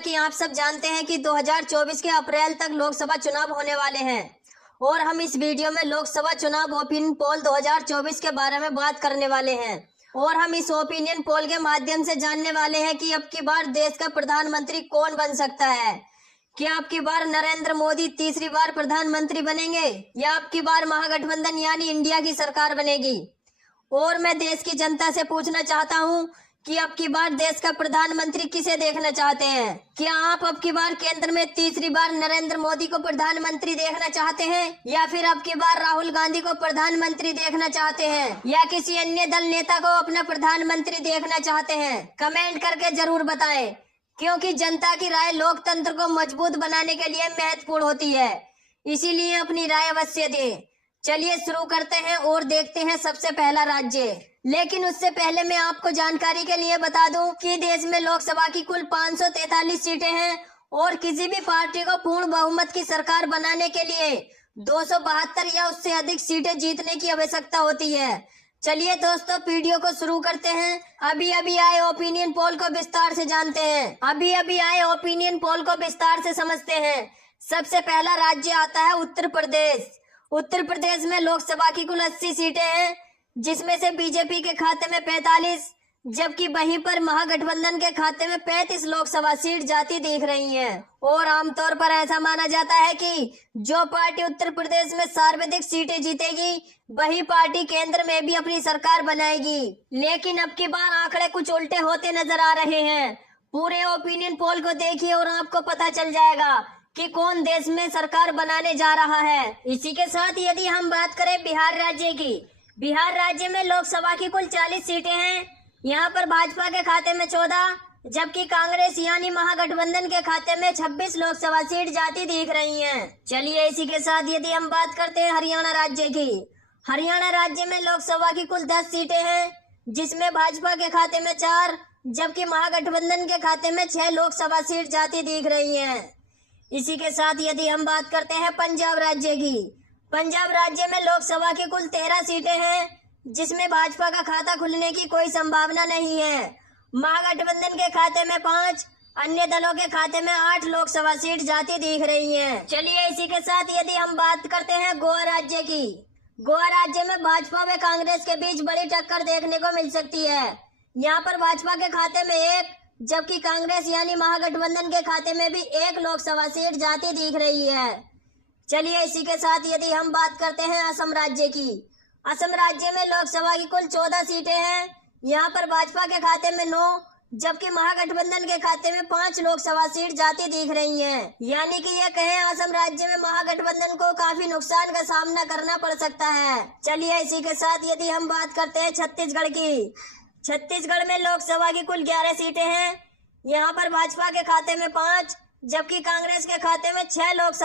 कि आप सब जानते हैं कि 2024 के अप्रैल तक लोकसभा चुनाव होने वाले हैं और हम इस वीडियो में लोकसभा चुनाव ओपिनियन पोल 2024 के बारे में बात करने वाले हैं और हम इस ओपिनियन पोल के माध्यम से जानने वाले हैं कि अब की बार देश का प्रधानमंत्री कौन बन सकता है। क्या अब की बार नरेंद्र मोदी तीसरी बार प्रधानमंत्री बनेंगे या अब की बार महागठबंधन यानी इंडिया की सरकार बनेगी। और मैं देश की जनता से पूछना चाहता हूं कि अब की बार देश का प्रधानमंत्री किसे देखना चाहते हैं। क्या आप अब की बार केंद्र में तीसरी बार नरेंद्र मोदी को प्रधानमंत्री देखना चाहते हैं या फिर अब की बार राहुल गांधी को प्रधानमंत्री देखना चाहते हैं या किसी अन्य दल नेता को अपना प्रधानमंत्री देखना चाहते हैं। कमेंट करके जरूर बताएं, क्योंकि जनता की राय लोकतंत्र को मजबूत बनाने के लिए महत्वपूर्ण होती है, इसीलिए अपनी राय अवश्य दें। चलिए शुरू करते हैं और देखते हैं सबसे पहला राज्य। लेकिन उससे पहले मैं आपको जानकारी के लिए बता दूं कि देश में लोकसभा की कुल 543 सीटें हैं और किसी भी पार्टी को पूर्ण बहुमत की सरकार बनाने के लिए 272 या उससे अधिक सीटें जीतने की आवश्यकता होती है। चलिए दोस्तों, वीडियो को शुरू करते हैं। अभी आए ओपिनियन पोल को विस्तार से जानते हैं। अभी आए ओपिनियन पोल को विस्तार से समझते हैं। सबसे पहला राज्य आता है उत्तर प्रदेश। उत्तर प्रदेश में लोकसभा की कुल 80 सीटें हैं, जिसमें से बीजेपी के खाते में 45, जबकि वहीं पर महागठबंधन के खाते में 35 लोकसभा सीट जाती दिख रही हैं। और आमतौर पर ऐसा माना जाता है कि जो पार्टी उत्तर प्रदेश में सर्वाधिक सीटें जीतेगी वही पार्टी केंद्र में भी अपनी सरकार बनाएगी। लेकिन अब की बार आंकड़े कुछ उल्टे होते नजर आ रहे हैं। पूरे ओपिनियन पोल को देखिए और आपको पता चल जाएगा कि कौन देश में सरकार बनाने जा रहा है। इसी के साथ यदि हम बात करें बिहार राज्य की, बिहार राज्य में लोकसभा की कुल 40 सीटें हैं। यहाँ पर भाजपा के खाते में 14, जबकि कांग्रेस यानी महागठबंधन के खाते में 26 लोकसभा सीट जाती दिख रही हैं। चलिए इसी के साथ यदि हम बात करते हैं हरियाणा राज्य की, हरियाणा राज्य में लोकसभा की कुल 10 सीटें हैं, जिसमें भाजपा के खाते में 4, जबकि महागठबंधन के खाते में 6 लोकसभा सीट जाती दिख रही है। इसी के साथ यदि हम बात करते हैं पंजाब राज्य की, पंजाब राज्य में लोकसभा की कुल 13 सीटें हैं, जिसमें भाजपा का खाता खुलने की कोई संभावना नहीं है। महागठबंधन के खाते में 5, अन्य दलों के खाते में 8 लोकसभा सीट जाती दिख रही हैं। चलिए इसी के साथ यदि हम बात करते हैं गोवा राज्य की, गोवा राज्य में भाजपा व कांग्रेस के बीच बड़ी टक्कर देखने को मिल सकती है। यहाँ पर भाजपा के खाते में 1, जबकि कांग्रेस यानी महागठबंधन के खाते में भी 1 लोकसभा सीट जाती दिख रही है। चलिए इसी के साथ यदि हम बात करते हैं असम राज्य की, असम राज्य में लोकसभा की कुल 14 सीटें हैं। यहाँ पर भाजपा के खाते में 9, जबकि महागठबंधन के खाते में 5 लोकसभा सीट जाती दिख रही हैं। यानी कि ये कहें असम राज्य में महागठबंधन को काफी नुकसान का सामना करना पड़ सकता है। चलिए इसी के साथ यदि हम बात करते हैं छत्तीसगढ़ की, छत्तीसगढ़ में लोकसभा की कुल 11 सीटें हैं। यहाँ पर भाजपा के खाते में 5, जबकि कांग्रेस के खाते में 6 लोकसभा